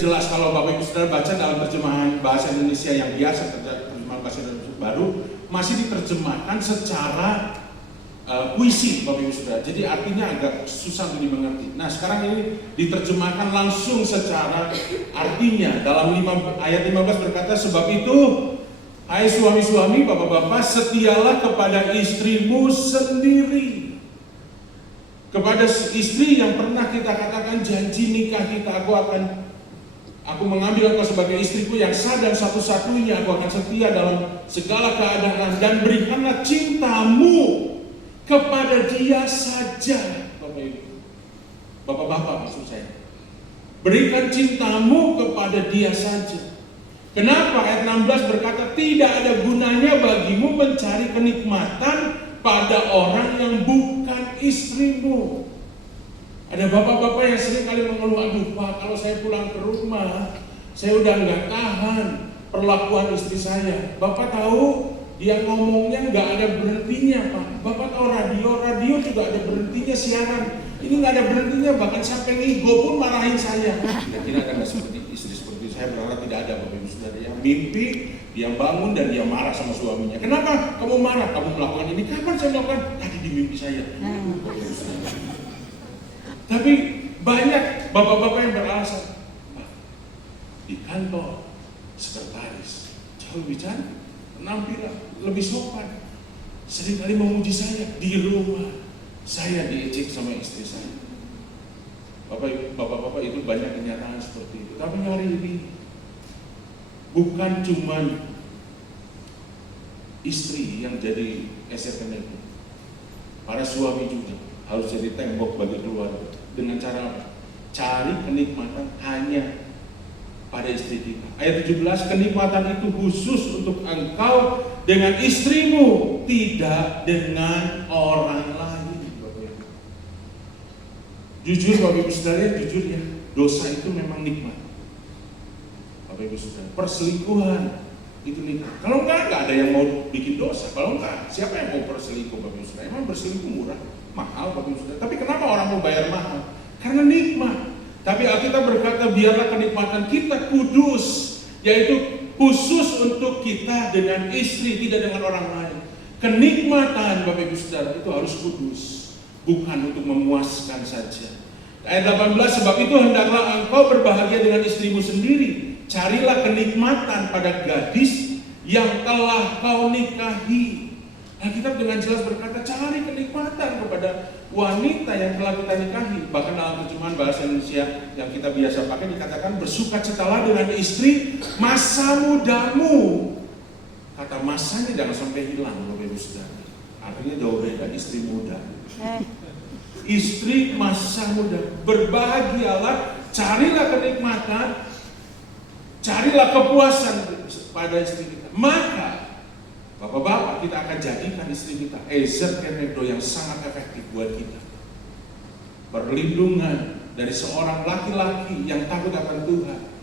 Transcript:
jelas kalau Bapak Ibu Saudara baca dalam terjemahan bahasa Indonesia yang biasa, terjemahan bahasa Indonesia baru, masih diterjemahkan secara puisi Bapak Ibu Saudara. Jadi artinya agak susah untuk dimengerti. Nah sekarang ini diterjemahkan langsung secara artinya. Dalam ayat 15 berkata, sebab itu hai suami-suami, bapak-bapak, setialah kepada istrimu sendiri. Kepada istri yang pernah kita katakan janji nikah kita, aku mengambil engkau sebagai istriku yang sah dan satu-satunya, aku akan setia dalam segala keadaan, dan berikanlah cintamu kepada dia saja. Bapak-bapak maksud saya, berikan cintamu kepada dia saja. Kenapa ayat 16 berkata tidak ada gunanya bagimu mencari kenikmatan pada orang yang bukan istrimu. Ada bapak-bapak yang sering kali mengeluh, aduh Pak, kalau saya pulang ke rumah, saya udah nggak tahan perlakuan istri saya. Bapak tahu dia ngomongnya nggak ada berhentinya Pak. Bapak tahu radio juga ada berhentinya siaran. Ini nggak ada berhentinya, bahkan sampai ngigo pun marahin saya. Kira-kira kan seperti istri seperti itu. Saya berharap tidak ada Bapak Ibu Saudara yang mimpi, dia bangun dan dia marah sama suaminya. Kenapa kamu marah? Kamu melakukan ini. Kapan saya melakukan? Tadi di mimpi saya. Tapi banyak bapak-bapak yang beralasan, di kantor sekretaris jauh lebih cantik, penampilan lebih sopan, seringkali memuji saya. Di rumah saya diejek sama istri saya. Bapak-bapak itu banyak kenyataan seperti itu. Tapi hari ini bukan cuma istri yang jadi SRN itu, para suami juga harus jadi tembok bagi keluarga. Dengan cara apa? Cari kenikmatan hanya pada istri kita. Ayat 17, kenikmatan itu khusus untuk engkau dengan istrimu, tidak dengan orang lain. Jujur Bapak Ibu Saudara, jujur ya, dosa itu memang nikmat. Bapak Ibu Saudara, perselingkuhan itu nikmat. Kalau enggak ada yang mau bikin dosa. Kalau enggak, siapa yang mau perselingkuh Bapak Ibu Saudara? Emang berselingkuh murah, mahal Bapak Ibu Saudara. Tapi kenapa orang mau bayar mahal? Karena nikmat. Tapi Alkitab berkata biarlah kenikmatan kita kudus, yaitu khusus untuk kita dengan istri, tidak dengan orang lain. Kenikmatan Bapak Ibu Saudara itu harus kudus, bukan untuk memuaskan saja. Ayat 18, sebab itu hendaklah engkau berbahagia dengan istrimu sendiri. Carilah kenikmatan pada gadis yang telah kau nikahi. Alkitab dengan jelas berkata cari kenikmatan kepada wanita yang telah kita nikahi. Bahkan dalam terjemahan bahasa Indonesia yang kita biasa pakai dikatakan bersukacitalah dengan istri masa mudamu. Kata masanya jangan sampai hilang Bapak Ibu Saudara. Artinya jauh beda, istri muda. Istri masa muda, berbahagialah, carilah kenikmatan, carilah kepuasan pada istri kita. Maka bapak-bapak, kita akan jadikan istri kita ezer kenegdo yang sangat efektif buat kita. Perlindungan dari seorang laki-laki yang takut akan Tuhan.